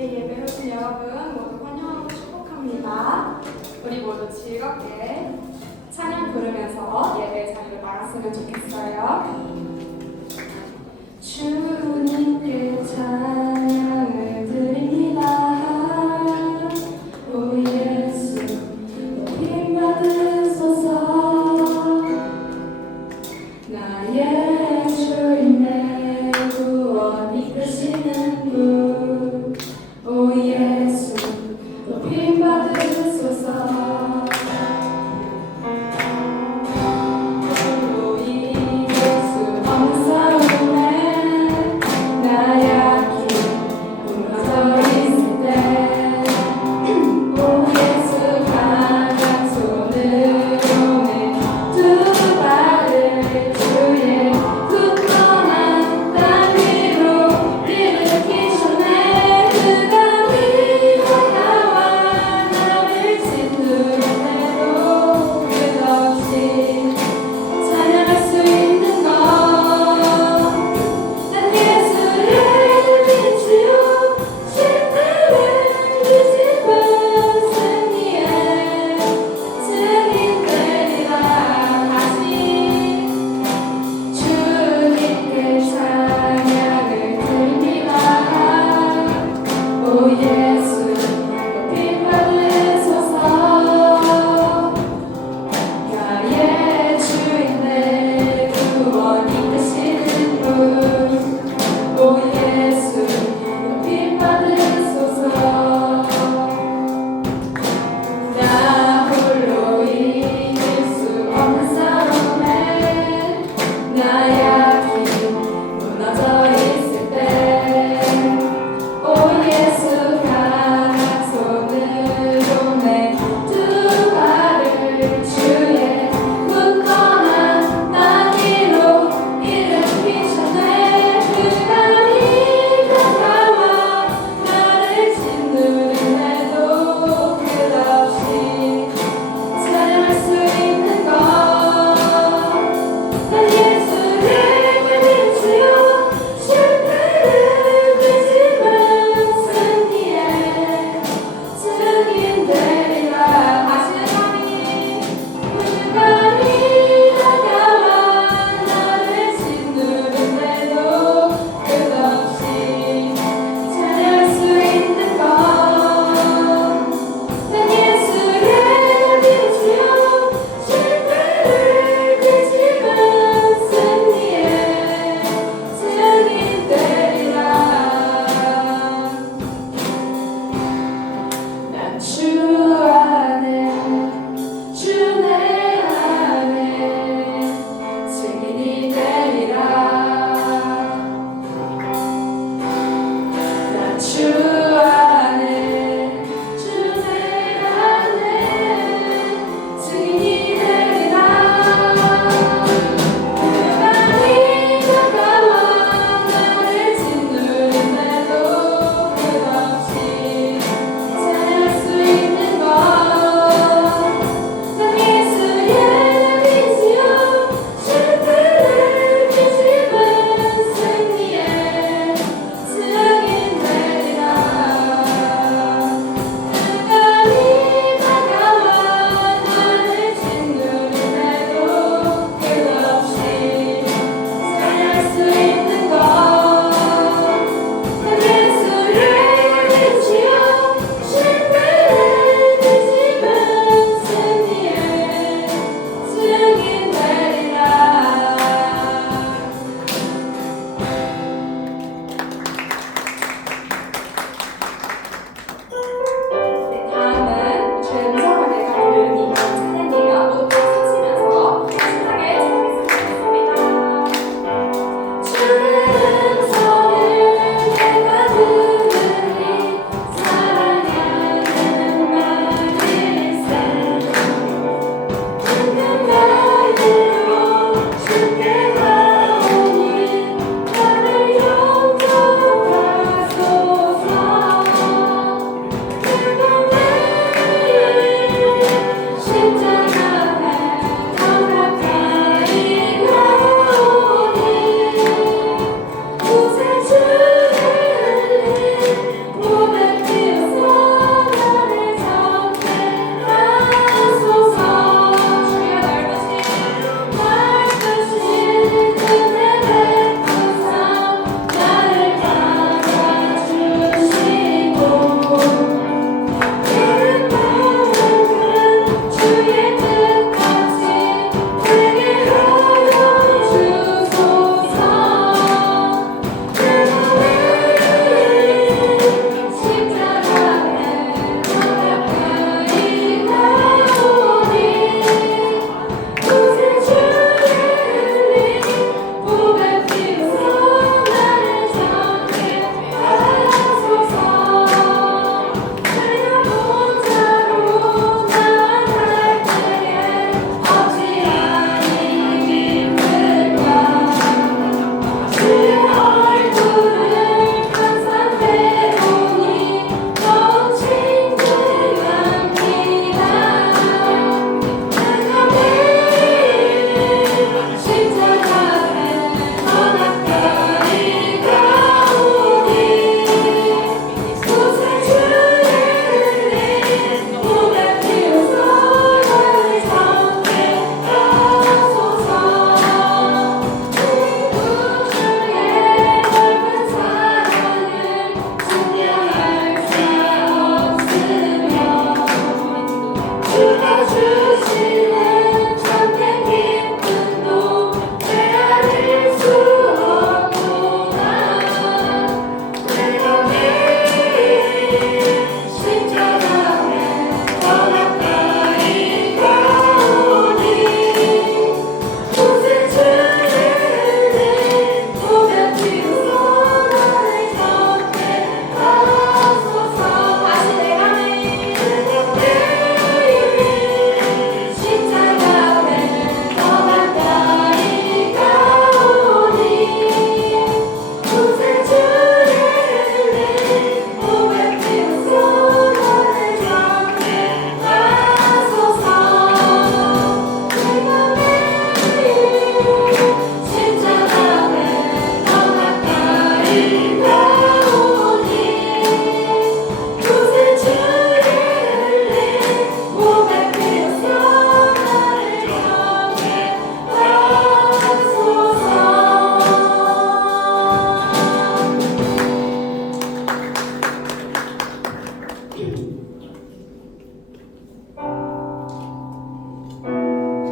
예배 오신 여러분 모두 환영하고 축복합니다. 우리 모두 즐겁게 찬양 부르면서 예배 자리로 나갔으면 좋겠어요. 주님께 찬양을 드립니다. 오 예수 높임 받으소서. 나의 주인 내 구원 이끄시는 분. 오 예수 높임 받으소서. 오 예수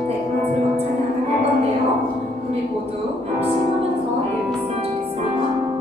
네, 마지막 찬양을 할 건데요. 우리 모두 합심하면서 예배했으면 좋겠습니다.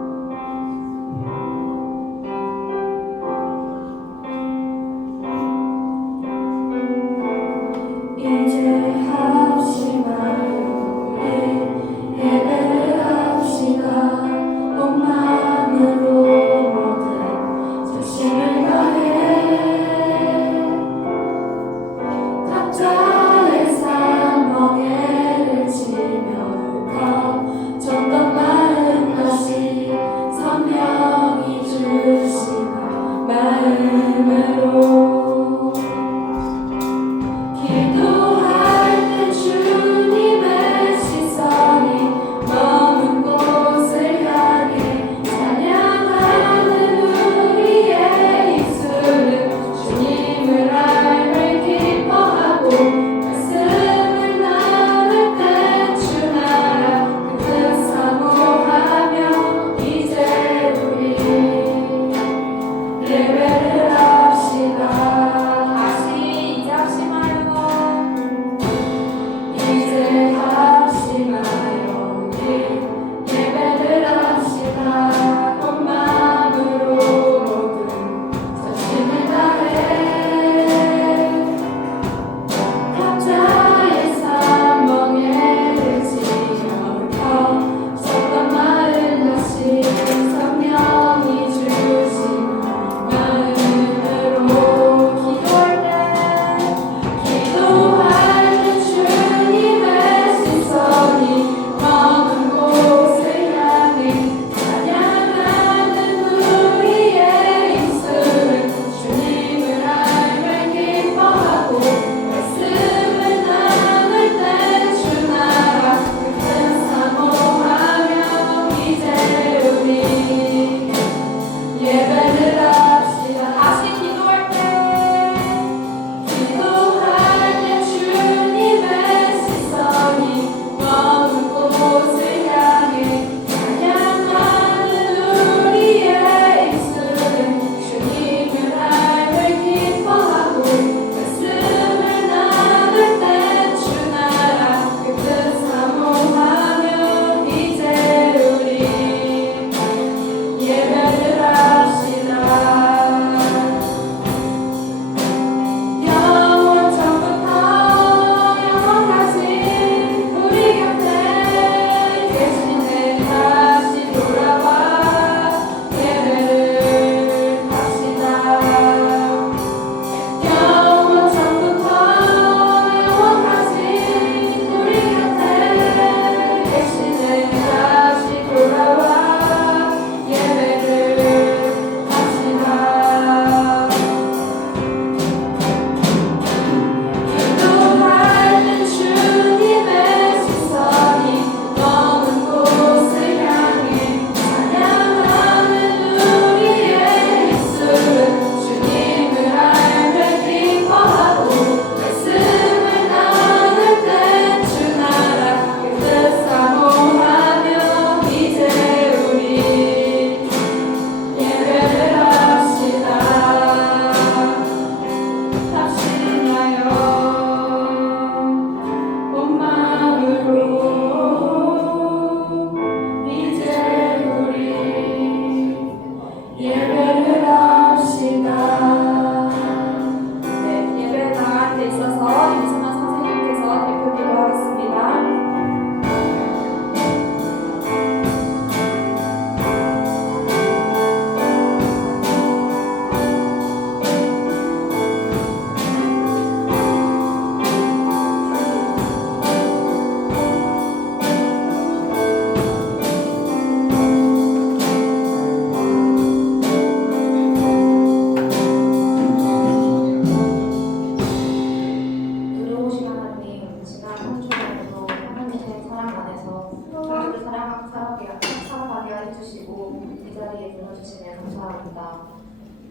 자리에 불러주시면 감사합니다.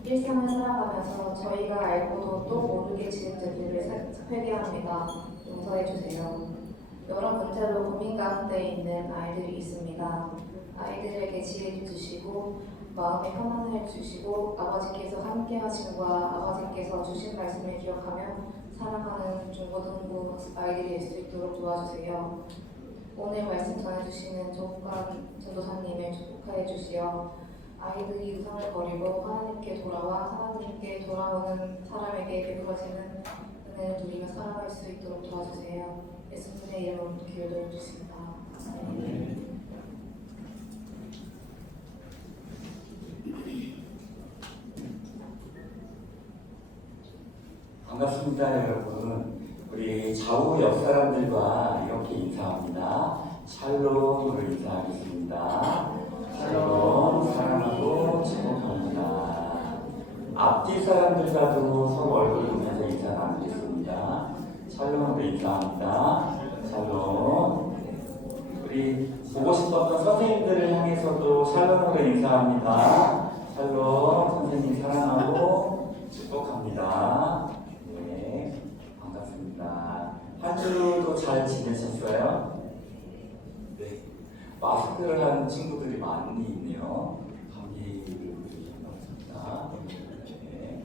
일상을 살아가면서 저희가 알고도 또 모르게 지은 죄들을 회개합니다. 용서해 주세요. 여러 문제로 고민 가운데 있는 아이들이 있습니다. 아이들에게 지혜를 주시고 마음의 평안을 주시고 아버지께서 함께 하심과 아버지께서 주신 말씀을 기억하며 살아가는 중고등부 아이들이 될 수 있도록 도와주세요. 오늘 말씀 전해주시는 조국관 전도사님을 축복하여 주시어 아이들이 우상을 버리고 하나님께 돌아와 하나님께 돌아오는 사람에게 베풀어지는 은혜를 누리며 살아갈 수 있도록 도와주세요. 예수님의 이름으로 기도를 드립니다. 아멘. 반갑습니다, 여러분. 우리 좌우 옆 사람들과 이렇게 인사합니다. 샬롬으로 인사하겠습니다. 샬롬, 사랑하고 축복합니다. 앞뒤 사람들과도 서로 얼굴 보면서 인사 나누겠습니다. 샬롬으로 인사합니다. 샬롬. 우리 보고 싶었던 선생님들을 향해서도 샬롬으로 인사합니다. 샬롬, 선생님 사랑하고 축복합니다. 네, 반갑습니다. 한 주도 잘 지내셨어요? 네, 마스크를 하는 친구들이 많이 있네요. 감기를 반갑습니다. 네.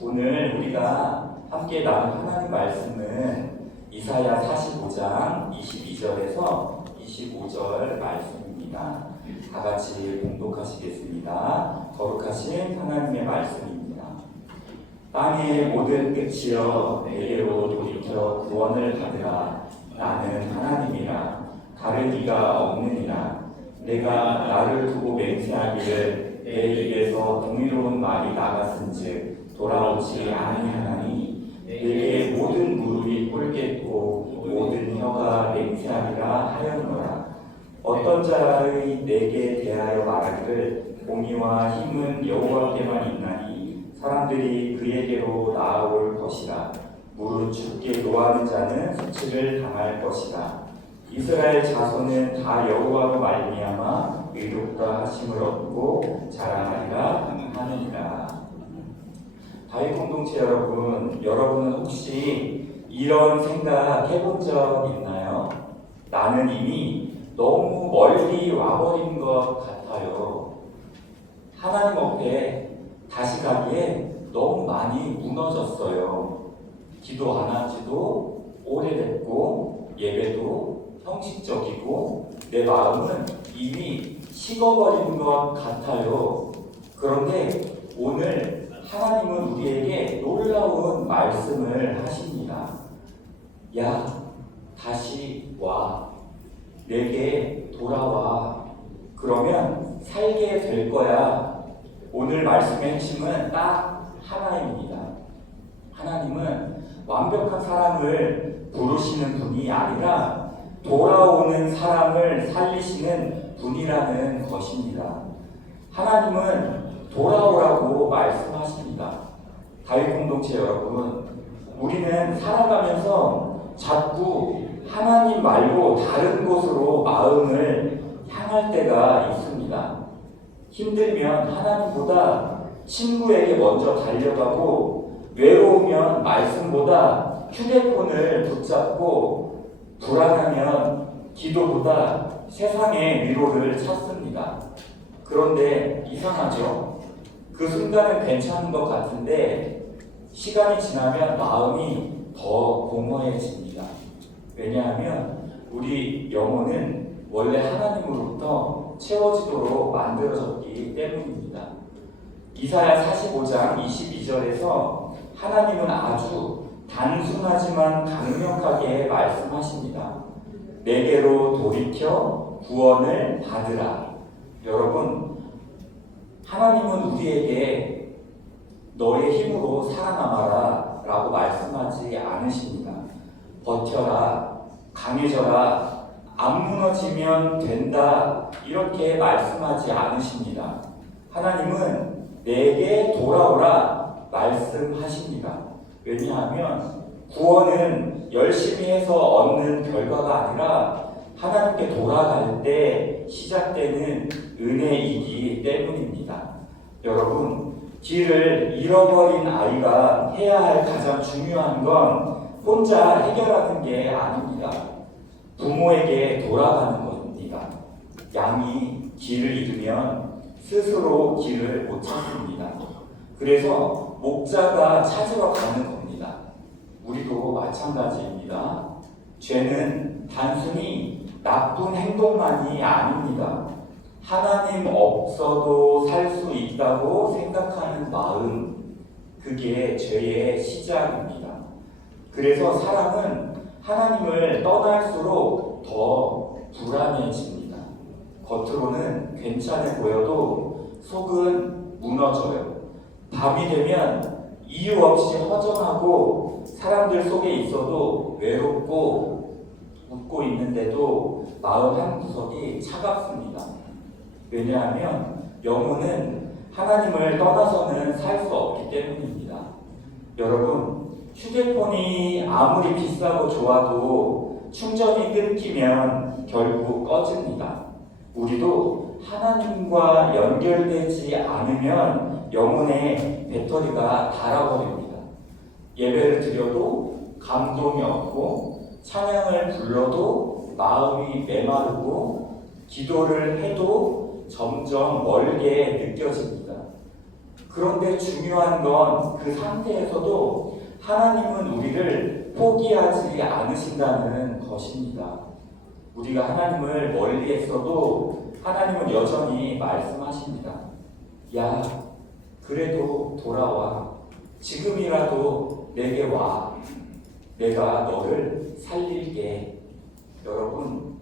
오늘 우리가 함께 나눌 하나님 말씀은 이사야 45장 22절에서 25절 말씀입니다. 다 같이 봉독하시겠습니다. 거룩하신 하나님의 말씀입니다. 땅의 모든 끝이여 내게로 돌이켜 구원을 받으라. 나는 하나님이라 다른 이가 없느니라. 내가 나를 두고 맹세하기를 내 입에서 공의로운 말이 나갔은즉 돌아오지 아니하나니 내게 모든 무릎이 꿇겠고 모든 혀가 맹세하리라 하였노라. 어떤 자의 내게 대하여 말하기를 공의와 힘은 여호와께만 있나니 사람들이 그에게로 나아올 것이라. 무릇 주께 노하는 자는 수치를 당할 것이라. 이스라엘 자손은 다 여호와로 말미암아 의롭다 하심을 얻고 자랑하리라 하느니라. 다윗 공동체 여러분, 여러분은 혹시 이런 생각 해본 적 있나요? 나는 이미 너무 멀리 와버린 것 같아요. 하나님 앞에 다시 가기에 너무 많이 무너졌어요. 기도 안 한 지도 오래됐고 예배도 형식적이고 내 마음은 이미 식어버린 것 같아요. 그런데 오늘 하나님은 우리에게 놀라운 말씀을 하십니다. 야, 다시 와. 내게 돌아와. 그러면 살게 될 거야. 오늘 말씀의 핵심은 딱 하나입니다. 하나님은 완벽한 사람을 부르시는 분이 아니라 돌아오는 사람을 살리시는 분이라는 것입니다. 하나님은 돌아오라고 말씀하십니다. 다윗 공동체 여러분, 우리는 살아가면서 자꾸 하나님 말고 다른 곳으로 마음을 향할 때가 있습니다. 힘들면 하나님보다 친구에게 먼저 달려가고 외로우면 말씀보다 휴대폰을 붙잡고 불안하면 기도보다 세상의 위로를 찾습니다. 그런데 이상하죠? 그 순간은 괜찮은 것 같은데 시간이 지나면 마음이 더 공허해집니다. 왜냐하면 우리 영혼은 원래 하나님으로부터 채워지도록 만들어졌기 때문입니다. 이사야 45장 22절에서 하나님은 아주 단순하지만 강력하게 말씀하십니다. 내게로 돌이켜 구원을 받으라. 여러분, 하나님은 우리에게 너의 힘으로 살아남아라 라고 말씀하지 않으십니다. 버텨라, 강해져라, 안 무너지면 된다 이렇게 말씀하지 않으십니다. 하나님은 내게 돌아오라 말씀하십니다. 왜냐하면 구원은 열심히 해서 얻는 결과가 아니라 하나님께 돌아갈 때 시작되는 은혜이기 때문입니다. 여러분, 길을 잃어버린 아이가 해야 할 가장 중요한 건 혼자 해결하는 게 아닙니다. 부모에게 돌아가는 것입니다. 양이 길을 잃으면 스스로 길을 못 찾습니다. 그래서 목자가 찾으러 가는 겁니다. 우리도 마찬가지입니다. 죄는 단순히 나쁜 행동만이 아닙니다. 하나님 없어도 살 수 있다고 생각하는 마음, 그게 죄의 시작입니다. 그래서 사람은 하나님을 떠날수록 더 불안해집니다. 겉으로는 괜찮아 보여도 속은 무너져요. 밤이 되면 이유 없이 허전하고 사람들 속에 있어도 외롭고 웃고 있는데도 마음 한 구석이 차갑습니다. 왜냐하면 영혼은 하나님을 떠나서는 살 수 없기 때문입니다. 여러분, 휴대폰이 아무리 비싸고 좋아도 충전이 끊기면 결국 꺼집니다. 우리도 하나님과 연결되지 않으면 영혼의 배터리가 닳아버립니다. 예배를 드려도 감동이 없고 찬양을 불러도 마음이 메마르고 기도를 해도 점점 멀게 느껴집니다. 그런데 중요한 건 그 상태에서도 하나님은 우리를 포기하지 않으신다는 것입니다. 우리가 하나님을 멀리 했어도 하나님은 여전히 말씀하십니다. 야, 그래도 돌아와. 지금이라도 내게 와. 내가 너를 살릴게. 여러분,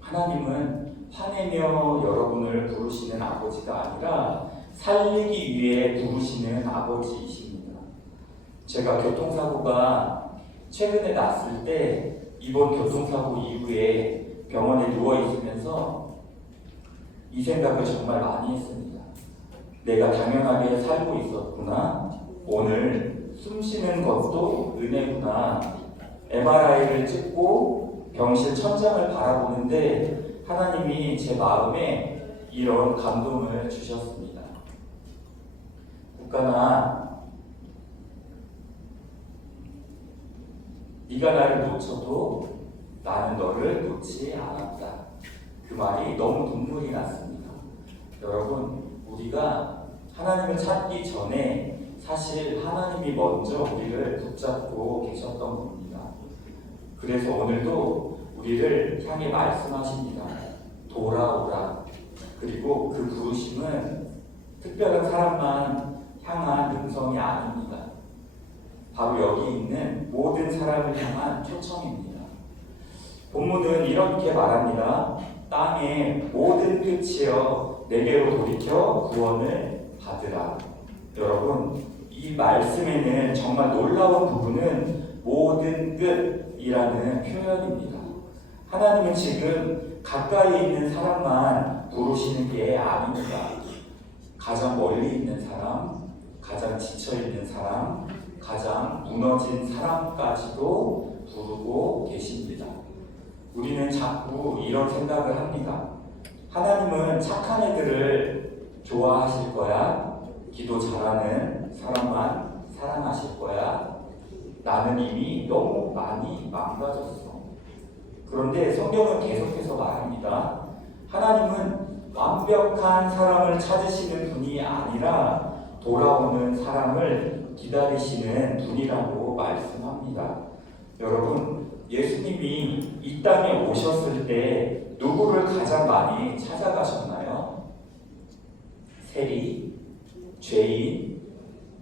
하나님은 화내며 여러분을 부르시는 아버지가 아니라 살리기 위해 부르시는 아버지이십니다. 제가 교통사고가 최근에 났을 때 이번 교통사고 이후에 병원에 누워 있으면서 이 생각을 정말 많이 했습니다. 내가 당연하게 살고 있었구나. 오늘 숨 쉬는 것도 은혜구나. MRI를 찍고 병실 천장을 바라보는데 하나님이 제 마음에 이런 감동을 주셨습니다. 국가나 네가 나를 놓쳐도 나는 너를 놓지 않았다. 그 말이 너무 눈물이 났습니다. 여러분, 우리가 하나님을 찾기 전에 사실 하나님이 먼저 우리를 붙잡고 계셨던 겁니다. 그래서 오늘도 우리를 향해 말씀하십니다. 돌아오라. 그리고 그 부르심은 특별한 사람만 향한 음성이 아닙니다. 바로 여기 있는 모든 사람을 향한 초청입니다. 본문은 이렇게 말합니다. 땅의 모든 끝이여 내게로 돌이켜 구원을 받으라. 여러분, 이 말씀에는 정말 놀라운 부분은 모든 끝이라는 표현입니다. 하나님은 지금 가까이 있는 사람만 부르시는 게 아닙니다. 가장 멀리 있는 사람, 가장 지쳐있는 사람, 가장 무너진 사람까지도 부르고 계십니다. 우리는 자꾸 이런 생각을 합니다. 하나님은 착한 애들을 좋아하실 거야. 기도 잘하는 사람만 사랑하실 거야. 나는 이미 너무 많이 망가졌어. 그런데 성경은 계속해서 말합니다. 하나님은 완벽한 사람을 찾으시는 분이 아니라 돌아오는 사람을 기다리시는 분이라고 말씀합니다. 여러분, 예수님이 이 땅에 오셨을 때 누구를 가장 많이 찾아가셨나요? 세리, 죄인,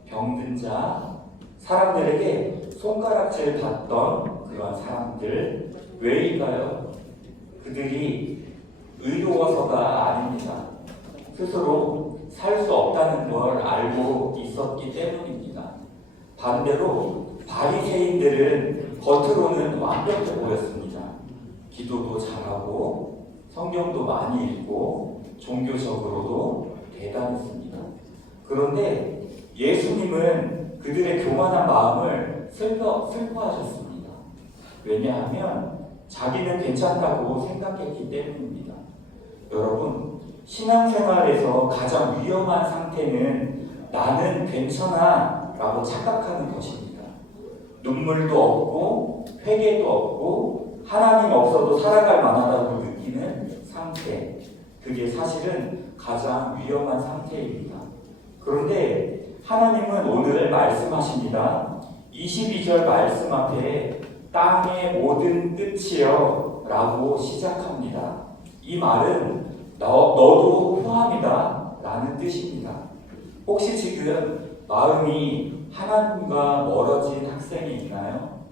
병든 자, 사람들에게 손가락질 받던 그런 사람들. 왜일까요? 그들이 의로워서가 아닙니다. 스스로 살 수 없다는 걸 알고 있었기 때문입니다. 반대로 바리새인들은 겉으로는 완벽해 보였습니다. 기도도 잘하고 성경도 많이 읽고 종교적으로도 대단했습니다. 그런데 예수님은 그들의 교만한 마음을 슬퍼하셨습니다. 왜냐하면 자기는 괜찮다고 생각했기 때문입니다. 여러분, 신앙생활에서 가장 위험한 상태는 나는 괜찮아 라고 착각하는 것입니다. 눈물도 없고 회개도 없고 하나님 없어도 살아갈 만하다고 느끼는 상태, 그게 사실은 가장 위험한 상태입니다. 그런데 하나님은 오늘 말씀하십니다. 22절 말씀 앞에 땅의 모든 끝이여 라고 시작합니다. 이 말은 너도 포함이다 라는 뜻입니다. 혹시 지금 마음이 하나님과 멀어진 학생이 있나요?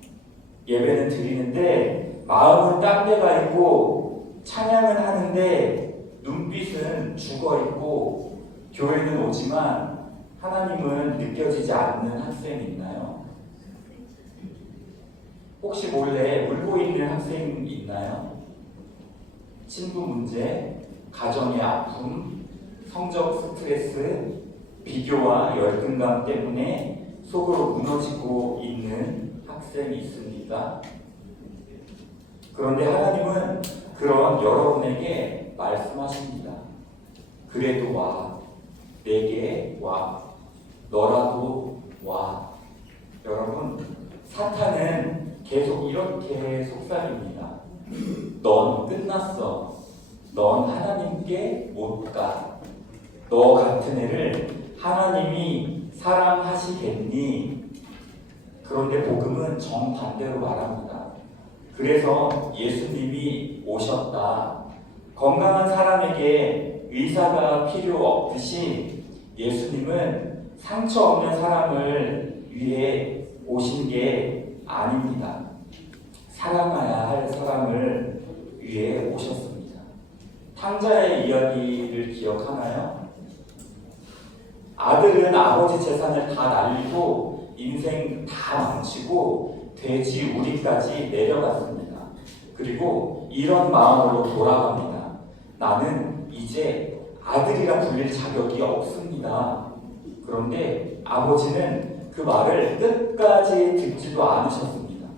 예배는 드리는데 마음은 딴 데가 있고 찬양은 하는데 눈빛은 죽어 있고 교회는 오지만 하나님은 느껴지지 않는 학생이 있나요? 혹시 몰래 울고 있는 학생이 있나요? 친구 문제, 가정의 아픔, 성적 스트레스, 비교와 열등감 때문에 속으로 무너지고 있는 학생이 있습니까? 그런데 하나님은 그런 여러분에게 말씀하십니다. 그래도 와, 내게 와, 너라도 와. 여러분, 사탄은 계속 이렇게 속삭입니다. 넌 끝났어. 넌 하나님께 못 가. 너 같은 애를 하나님이 사랑하시겠니? 그런데 복음은 정반대로 말합니다. 그래서 예수님이 오셨다. 건강한 사람에게 의사가 필요 없듯이 예수님은 상처 없는 사람을 위해 오신 게 아닙니다. 사랑해야 할 사람을 위해 오셨습니다. 탕자의 이야기를 기억하나요? 아들은 아버지 재산을 다 날리고 인생 다 망치고 돼지 우리까지 내려갔습니다. 그리고 이런 마음으로 돌아갑니다. 나는 이제 아들이라 불릴 자격이 없습니다. 그런데 아버지는 그 말을 끝까지 듣지도 않으셨습니다.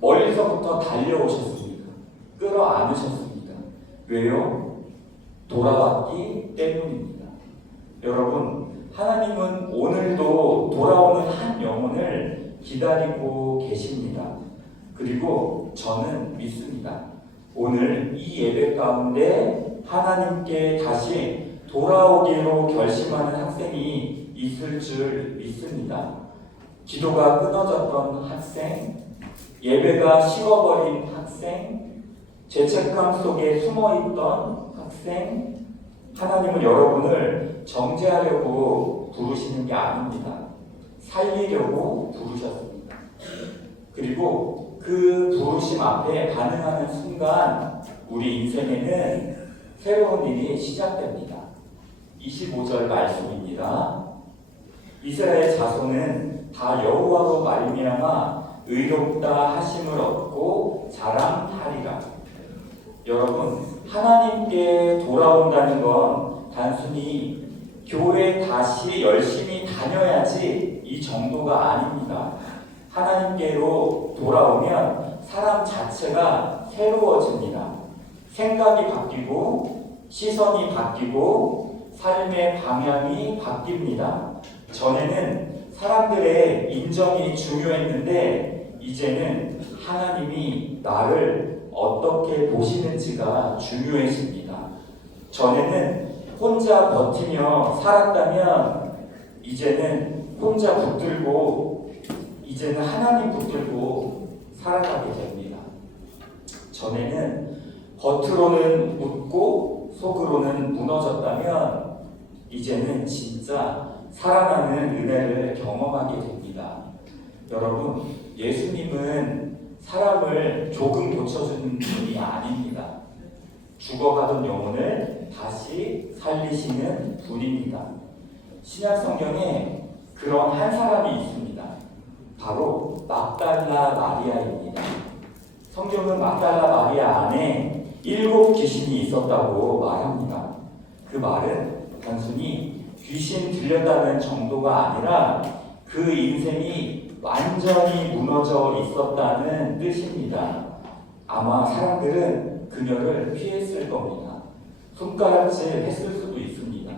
멀리서부터 달려오셨습니다. 끌어안으셨습니다. 왜요? 돌아왔기 때문입니다. 여러분, 하나님은 오늘도 돌아오는 한 영혼을 기다리고 계십니다. 그리고 저는 믿습니다. 오늘 이 예배 가운데 하나님께 다시 돌아오기로 결심하는 학생이 있을 줄 믿습니다. 기도가 끊어졌던 학생, 예배가 식어버린 학생, 죄책감 속에 숨어있던 학생, 하나님은 여러분을 정죄하려고 부르시는 게 아닙니다. 살리려고 부르셨습니다. 그리고 그 부르심 앞에 반응하는 순간 우리 인생에는 새로운 일이 시작됩니다. 25절 말씀입니다. 이스라엘 자손은 다 여호와로 말미암아 의롭다 하심을 얻고 자랑하리라. 여러분, 하나님께 돌아온다는 건 단순히 교회 다시 열심히 다녀야지 이 정도가 아닙니다. 하나님께로 돌아오면 사람 자체가 새로워집니다. 생각이 바뀌고 시선이 바뀌고 삶의 방향이 바뀝니다. 전에는 사람들의 인정이 중요했는데 이제는 하나님이 나를 어떻게 보시는지가 중요해집니다. 전에는 혼자 버티며 살았다면 이제는 혼자 붙들고 이제는 하나님 붙들고 살아가게 됩니다. 전에는 겉으로는 웃고 속으로는 무너졌다면 이제는 진짜 살아나는 은혜를 경험하게 됩니다. 여러분, 예수님은 사람을 조금 고쳐주는 분이 아닙니다. 죽어가던 영혼을 다시 살리시는 분입니다. 신약 성경에 그런 한 사람이 있습니다. 바로 막달라 마리아입니다. 성경은 막달라 마리아 안에 7 귀신이 있었다고 말합니다. 그 말은 단순히 귀신 들렸다는 정도가 아니라 그 인생이 완전히 무너져 있었다는 뜻입니다. 아마 사람들은 그녀를 피했을 겁니다. 손가락질 했을 수도 있습니다.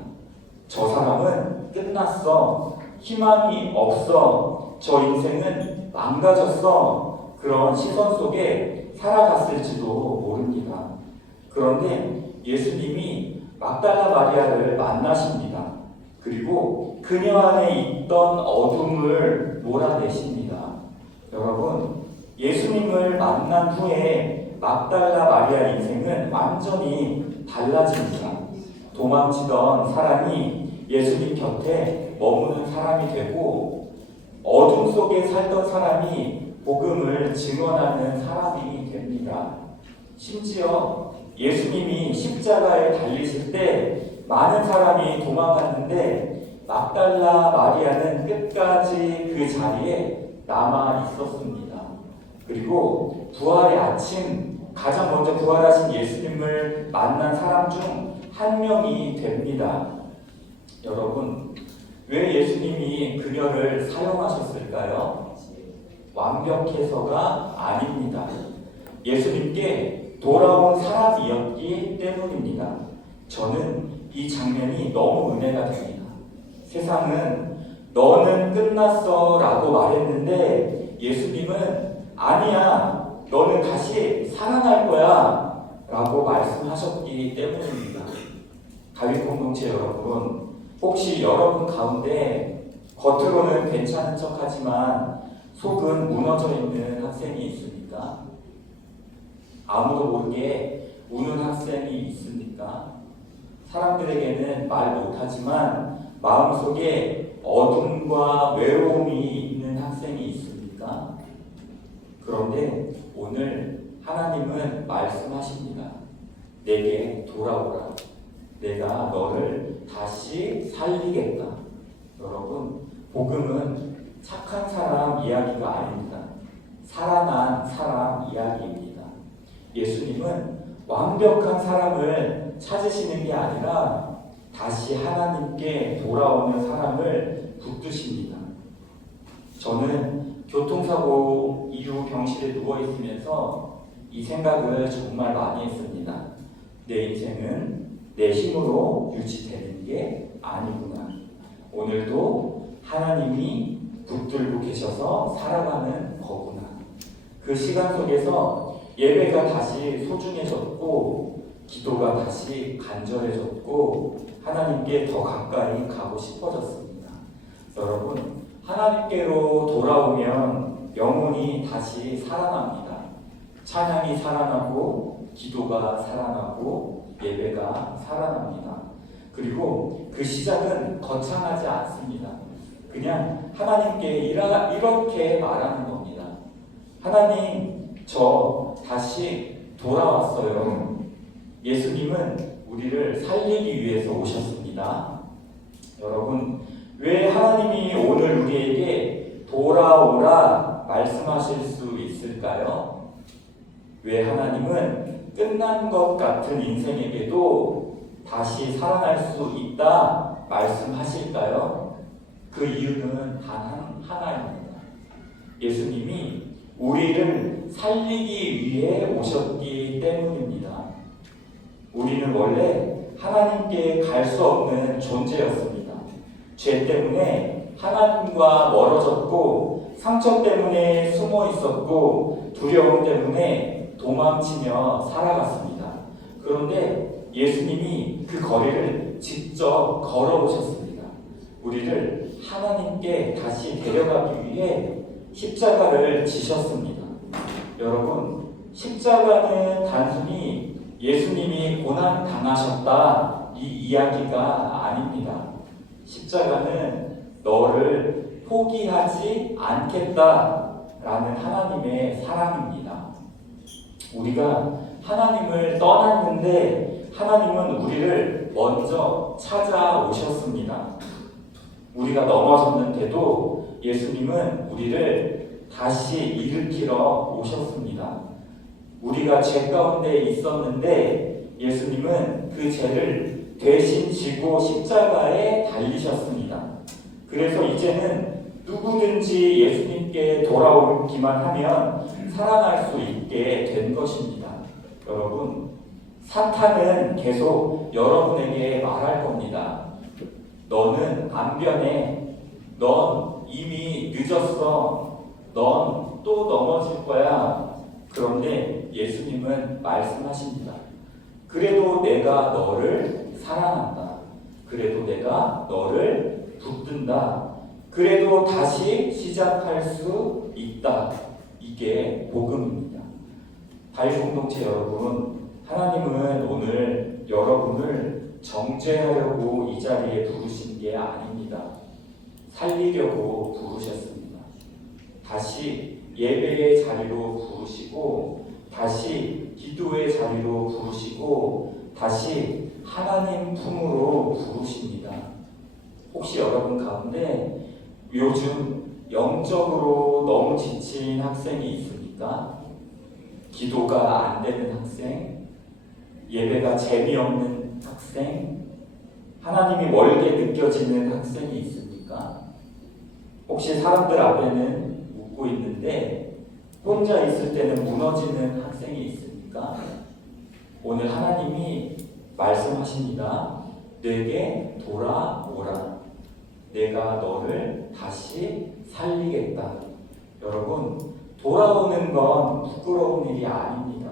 저 사람은 끝났어. 희망이 없어. 저 인생은 망가졌어. 그런 시선 속에 살아갔을지도 모릅니다. 그런데 예수님이 막달라 마리아를 만나십니다. 그리고 그녀 안에 있던 어둠을 몰아내십니다. 여러분, 예수님을 만난 후에 막달라 마리아 인생은 완전히 달라집니다. 도망치던 사람이 예수님 곁에 머무는 사람이 되고, 어둠 속에 살던 사람이 복음을 증언하는 사람이 됩니다. 심지어 예수님이 십자가에 달리실 때 많은 사람이 도망갔는데 막달라 마리아는 끝까지 그 자리에 남아 있었습니다. 그리고 부활의 아침, 가장 먼저 부활하신 예수님을 만난 사람 중 한 명이 됩니다. 여러분, 왜 예수님이 그녀를 사용하셨을까요? 완벽해서가 아닙니다. 예수님께 돌아온 사람이었기 때문입니다. 저는 이 장면이 너무 은혜가 됩니다. 세상은 너는 끝났어 라고 말했는데 예수님은 아니야, 너는 다시 살아날 거야 라고 말씀하셨기 때문입니다. 가톨릭 공동체 여러분, 혹시 여러분 가운데 겉으로는 괜찮은 척하지만 속은 무너져 있는 학생이 있습니까? 아무도 모르게 우는 학생이 있습니까? 사람들에게는 말 못하지만 마음속에 어둠과 외로움이 있는 학생이 있습니까? 그런데 오늘 하나님은 말씀하십니다. 내게 돌아오라. 내가 너를 다시 살리겠다. 여러분, 복음은 착한 사람 이야기가 아닙니다. 살아난 사람 이야기입니다. 예수님은 완벽한 사람을 찾으시는 게 아니라 다시 하나님께 돌아오는 사람을 붙드십니다. 저는 교통사고 이후 병실에 누워있으면서 이 생각을 정말 많이 했습니다. 내 인생은 내 힘으로 유지되는 게 아니구나. 오늘도 하나님이 붙들고 계셔서 살아가는 거구나. 그 시간 속에서 예배가 다시 소중해졌고, 기도가 다시 간절해졌고, 하나님께 더 가까이 가고 싶어졌습니다. 여러분, 하나님께로 돌아오면 영혼이 다시 살아납니다. 찬양이 살아나고, 기도가 살아나고, 예배가 살아납니다. 그리고 그 시작은 거창하지 않습니다. 그냥 하나님께 이렇게 말하는 겁니다. 하나님, 저 다시 돌아왔어요. 예수님은 우리를 살리기 위해서 오셨습니다. 여러분, 왜 하나님이 오늘 우리에게 돌아오라 말씀하실 수 있을까요? 왜 하나님은 끝난 것 같은 인생에게도 다시 살아날 수 있다 말씀하실까요? 그 이유는 단 하나입니다. 예수님이 우리를 살리기 위해 오셨기 때문입니다. 우리는 원래 하나님께 갈 수 없는 존재였습니다. 죄 때문에 하나님과 멀어졌고, 상처 때문에 숨어 있었고, 두려움 때문에 도망치며 살아갔습니다. 그런데 예수님이 그 거리를 직접 걸어오셨습니다. 우리를 하나님께 다시 데려가기 위해 십자가를 지셨습니다. 여러분, 십자가는 단순히 예수님이 고난 당하셨다 이 이야기가 아닙니다. 십자가는 너를 포기하지 않겠다라는 하나님의 사랑입니다. 우리가 하나님을 떠났는데 하나님은 우리를 먼저 찾아오셨습니다. 우리가 넘어졌는데도 예수님은 우리를 다시 일으키러 오셨습니다. 우리가 죄 가운데 있었는데 예수님은 그 죄를 대신 지고 십자가에 달리셨습니다. 그래서 이제는 누구든지 예수님께 돌아오기만 하면 살아날 수 있게 된 것입니다. 여러분, 사탄은 계속 여러분에게 말할 겁니다. 너는 안 변해. 넌 이미 늦었어. 넌 또 넘어질 거야. 그런데 예수님은 말씀하십니다. 그래도 내가 너를 사랑한다. 그래도 내가 너를 붙든다. 그래도 다시 시작할 수 있다. 이게 복음입니다. 다윗 공동체 여러분, 하나님은 오늘 여러분을 정죄하려고 이 자리에 부르신 게 아닙니다. 살리려고 부르셨습니다. 다시 예배의 자리로 부르시고, 다시 기도의 자리로 부르시고, 다시 하나님 품으로 부르십니다. 혹시 여러분 가운데 요즘 영적으로 너무 지친 학생이 있습니까? 기도가 안 되는 학생, 예배가 재미없는 학생, 하나님이 멀게 느껴지는 학생이 있습니까? 혹시 사람들 앞에는 웃고 있는데 혼자 있을 때는 무너지는 학생이 있습니까? 오늘 하나님이 말씀하십니다. 내게 돌아오라. 내가 너를 다시 살리겠다. 여러분, 돌아오는 건 부끄러운 일이 아닙니다.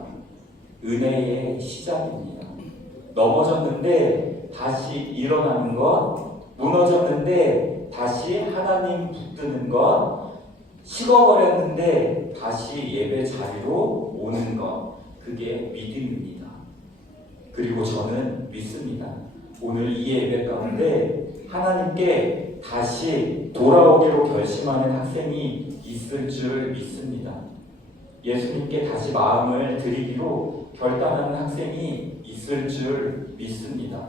은혜의 시작입니다. 넘어졌는데 다시 일어나는 것, 무너졌는데 다시 하나님 붙드는 것, 식어버렸는데 다시 예배 자리로 오는 것, 그게 믿음입니다. 그리고 저는 믿습니다. 오늘 이 예배 가운데 하나님께 다시 돌아오기로 결심하는 학생이 있을 줄 믿습니다. 예수님께 다시 마음을 드리기로 결단하는 학생이 있을 줄 믿습니다.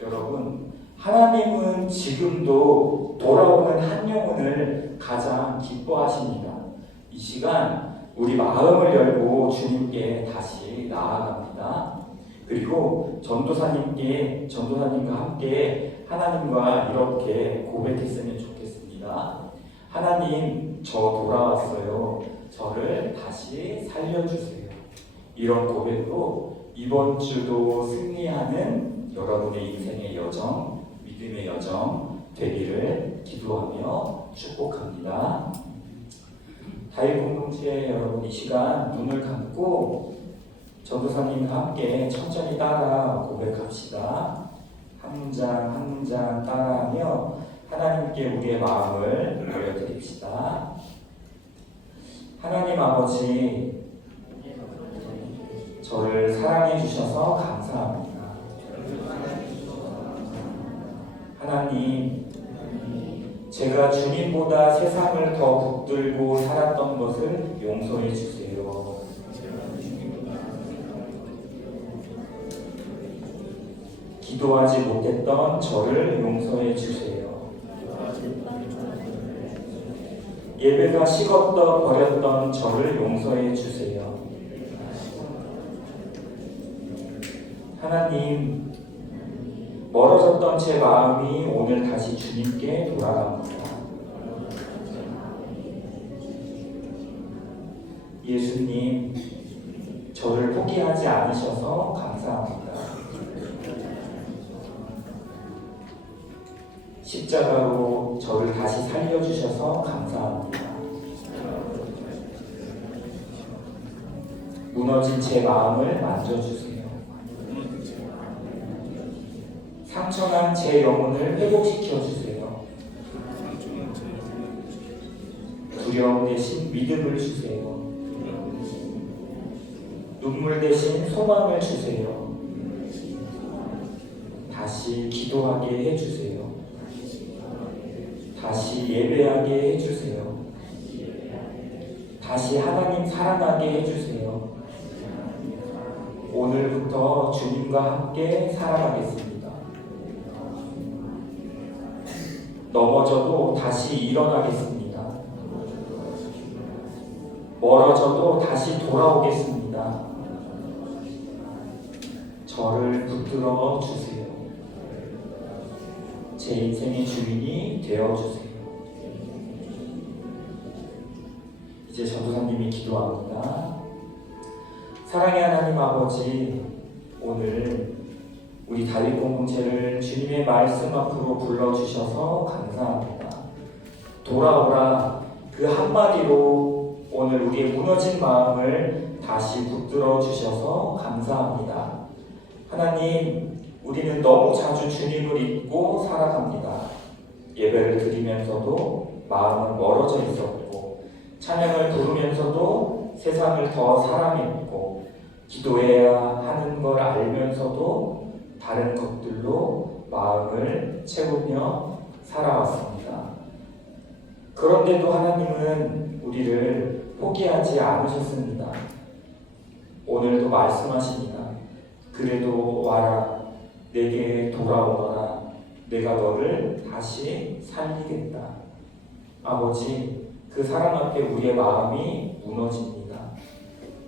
여러분, 하나님은 지금도 돌아오는 한 영혼을 가장 기뻐하십니다. 이 시간 우리 마음을 열고 주님께 다시 나아갑니다. 그리고 전도사님과 함께 하나님과 이렇게 고백했으면 좋겠습니다. 하나님, 저 돌아왔어요. 저를 다시 살려주세요. 이런 고백으로 이번 주도 승리하는 여러분의 인생의 여정, 믿음의 여정 되기를 기도하며 축복합니다. 다윗 공동체 여러분, 이 시간 눈을 감고 전도사님과 함께 천천히 따라 고백합시다. 한 문장 한 문장 따라하며 하나님께 우리의 마음을 올려드립시다. 하나님 아버지, 저를 사랑해 주셔서 감사합니다. 하나님, 제가 주님보다 세상을 더 붙들고 살았던 것을 용서해 주세요. 기도하지 못했던 저를 용서해 주세요. 예배가 식었던 버렸던 저를 용서해 주세요. 하나님, 멀어졌던 제 마음이 오늘 다시 주님께 돌아갑니다. 예수님, 저를 포기하지 않으셔서 감사합니다. 십자가로 저를 다시 살려주셔서 감사합니다. 무너진 제 마음을 만져주세요. 상처난 제 영혼을 회복시켜주세요. 두려움 대신 믿음을 주세요. 눈물 대신 소망을 주세요. 다시 기도하게 해주세요. 다시 예배하게 해주세요. 다시 하나님 사랑하게 해주세요. 오늘부터 주님과 함께 살아가겠습니다. 넘어져도 다시 일어나겠습니다. 멀어져도 다시 돌아오겠습니다. 저를 붙들어 주세요. 제 인생의 주인이 되어 주세요. 이제 전도사님이 기도합니다. 사랑의 하나님 아버지, 오늘 우리 다윗 공동체를 주님의 말씀 앞으로 불러주셔서 감사합니다. 돌아오라, 그 한마디로 오늘 우리의 무너진 마음을 다시 붙들어 주셔서 감사합니다. 하나님, 우리는 너무 자주 주님을 잊고 살아갑니다. 예배를 드리면서도 마음은 멀어져 있었고, 찬양을 부르면서도 세상을 더 사랑했고, 기도해야 하는 걸 알면서도 다른 것들로 마음을 채우며 살아왔습니다. 그런데도 하나님은 우리를 포기하지 않으셨습니다. 오늘도 말씀하십니다. 그래도 와라, 내게 돌아오너라, 내가 너를 다시 살리겠다. 아버지, 그 사랑 앞에 우리의 마음이 무너집니다.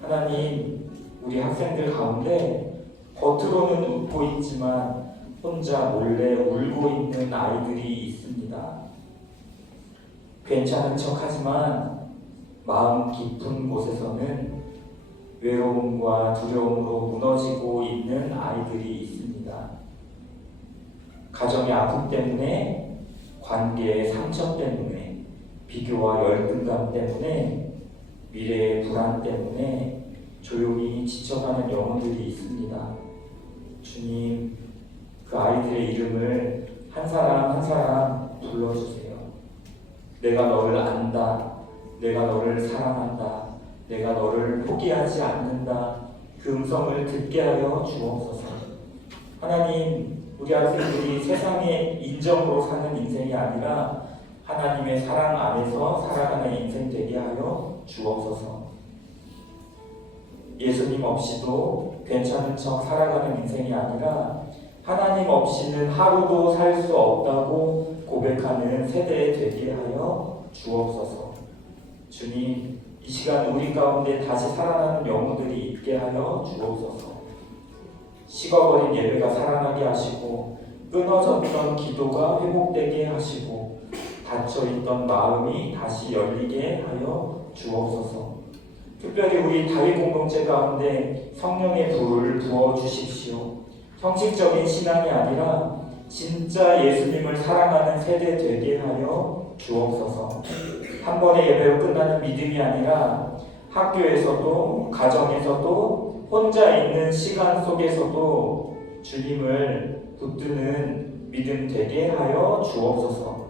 하나님, 우리 학생들 가운데 겉으로는 웃고 있지만 혼자 몰래 울고 있는 아이들이 있습니다. 괜찮은 척하지만 마음 깊은 곳에서는 외로움과 두려움으로 무너지고 있는 아이들이 있습니다. 가정의 아픔 때문에, 관계의 상처 때문에, 비교와 열등감 때문에, 미래의 불안 때문에 조용히 지쳐가는 영혼들이 있습니다. 주님, 그 아이들의 이름을 한 사람 한 사람 불러주세요. 내가 너를 안다. 내가 너를 사랑한다. 내가 너를 포기하지 않는다. 그 음성을 듣게 하여 주옵소서. 하나님, 우리 학생들이 세상의 인정으로 사는 인생이 아니라 하나님의 사랑 안에서 살아가는 인생 되게 하여 주옵소서. 예수님 없이도 괜찮은 척 살아가는 인생이 아니라 하나님 없이는 하루도 살 수 없다고 고백하는 세대 되게 하여 주옵소서. 주님, 이 시간 우리 가운데 다시 살아나는 영혼들이 있게 하여 주옵소서. 식어버린 예배가 살아나게 하시고, 끊어졌던 기도가 회복되게 하시고, 닫혀있던 마음이 다시 열리게 하여 주옵소서. 특별히 우리 다윗 공동체 가운데 성령의 불을 부어주십시오. 형식적인 신앙이 아니라 진짜 예수님을 사랑하는 세대 되게 하여 주옵소서. 한 번의 예배로 끝나는 믿음이 아니라 학교에서도 가정에서도 혼자 있는 시간 속에서도 주님을 붙드는 믿음 되게 하여 주옵소서.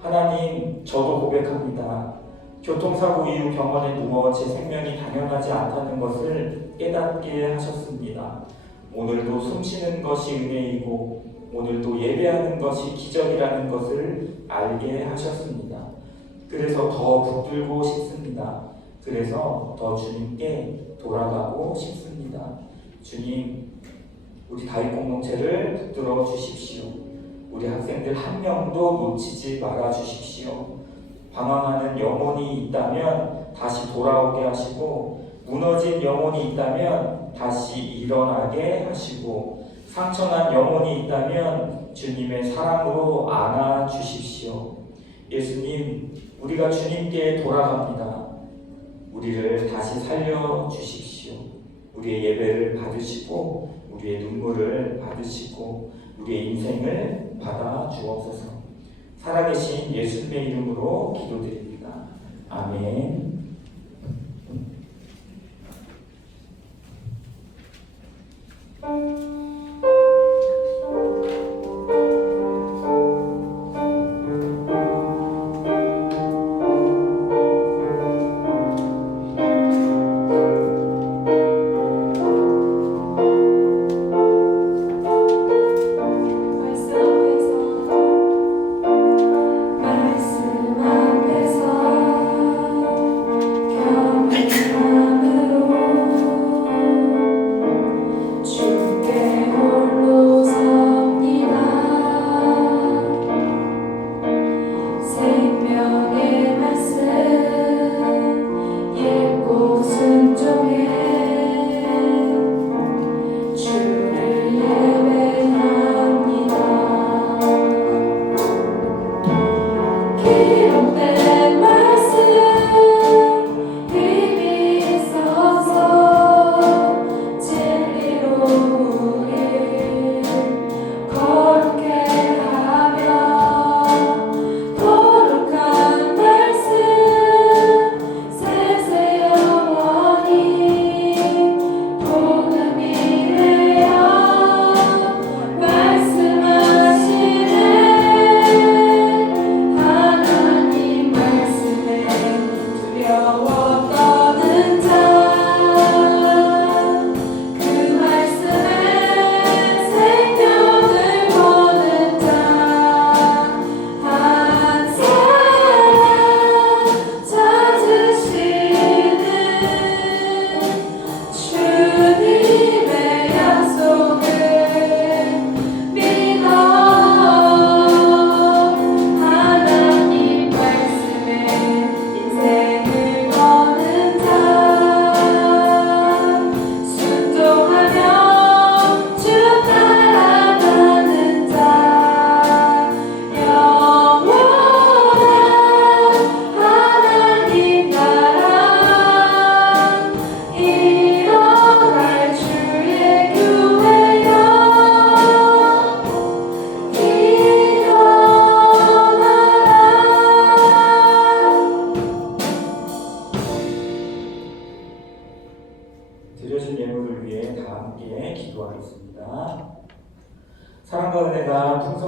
하나님, 저도 고백합니다. 교통사고 이후 병원에 누워 제 생명이 당연하지 않다는 것을 깨닫게 하셨습니다. 오늘도 숨쉬는 것이 은혜이고 오늘도 예배하는 것이 기적이라는 것을 알게 하셨습니다. 그래서 더 붙들고 싶습니다. 그래서 더 주님께 돌아가고 싶습니다. 주님, 우리 다윗 공동체를 붙들어 주십시오. 우리 학생들 한 명도 놓치지 말아 주십시오. 방황하는 영혼이 있다면 다시 돌아오게 하시고, 무너진 영혼이 있다면 다시 일어나게 하시고, 상처난 영혼이 있다면 주님의 사랑으로 안아 주십시오. 예수님, 우리가 주님께 돌아갑니다. 우리를 다시 살려 주십시오. 우리의 예배를 받으시고 우리의 눈물을 받으시고 우리의 인생을 받아 주옵소서. 살아계신 예수님의 이름으로 기도드립니다. 아멘. 주께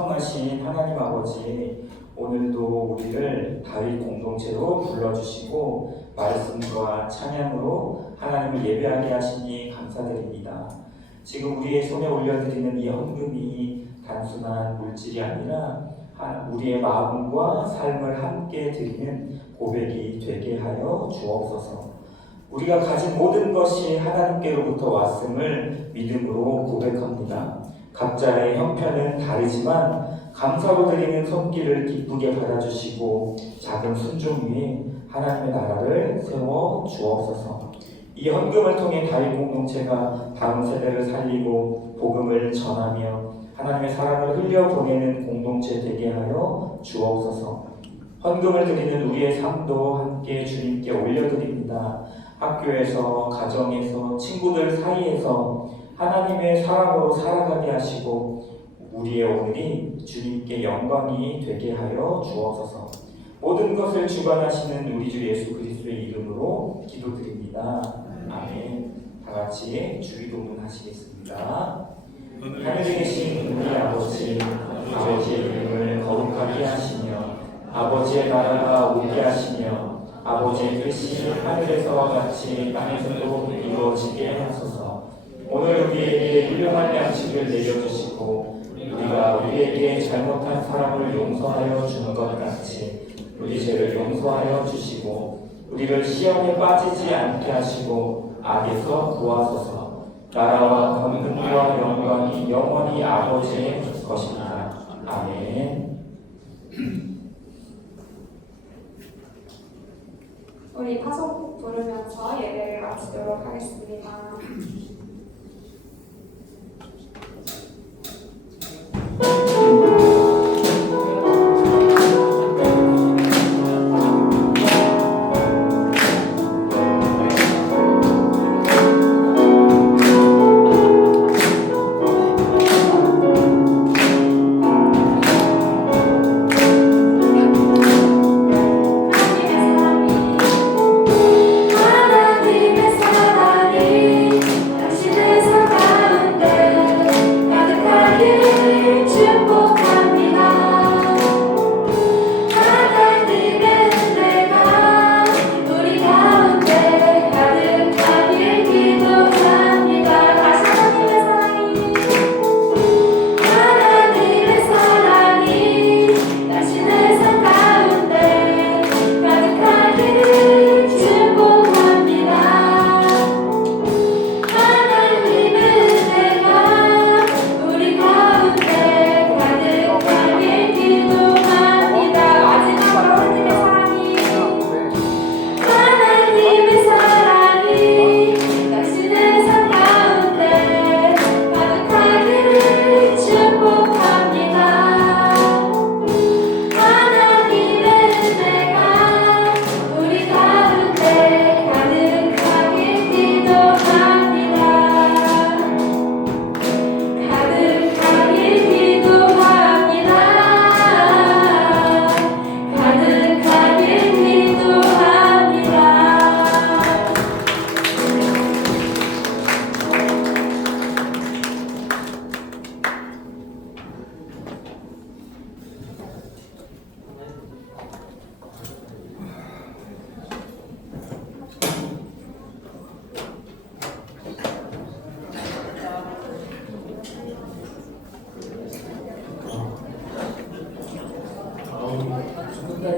풍성하신 하나님 아버지, 오늘도 우리를 다윗 공동체로 불러주시고 말씀과 찬양으로 하나님을 예배하게 하시니 감사드립니다. 지금 우리의 손에 올려드리는 이 헌금이 단순한 물질이 아니라 우리의 마음과 삶을 함께 드리는 고백이 되게 하여 주옵소서. 우리가 가진 모든 것이 하나님께로부터 왔음을 믿음으로 고백합니다. 각자의 형편은 다르지만 감사로 드리는 손길을 기쁘게 받아주시고 작은 순종 위에 하나님의 나라를 세워 주옵소서. 이 헌금을 통해 다윗 공동체가 다음 세대를 살리고 복음을 전하며 하나님의 사랑을 흘려보내는 공동체 되게 하여 주옵소서. 헌금을 드리는 우리의 삶도 함께 주님께 올려드립니다. 학교에서, 가정에서, 친구들 사이에서 하나님의 사랑으로 살아가게 하시고 우리의 오늘이 주님께 영광이 되게 하여 주옵소서. 모든 것을 주관하시는 우리 주 예수 그리스도의 이름으로 기도드립니다. 아멘. 다 같이 주기도문 하시겠습니다. 하늘에 계신 우리 아버지, 아버지의 이름을 거룩하게 하시며 아버지의 나라가 오게 하시며 아버지의 뜻이 하늘에서 같이 땅에서도 이루어지게 하소서. 오늘 우리에게 일용할 양식을 내려주시고 우리가 우리에게 잘못한 사람을 용서하여 주는 것 같이 우리 죄를 용서하여 주시고 우리를 시험에 빠지지 않게 하시고 악에서 구하소서. 나라와 권능과 영광이 영원히 아버지의 것입니다. 아멘. 우리 파송곡 부르면서 예배를 마치도록 하겠습니다.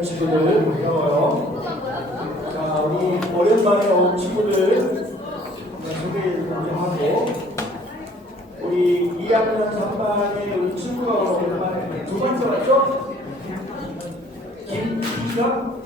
친구들 반가워요. 자, 우리 오랜만에 온 친구들 소개하고 우리 2학년 3반에 우리 친구가 오랜만에 두 번째 왔죠? 김희경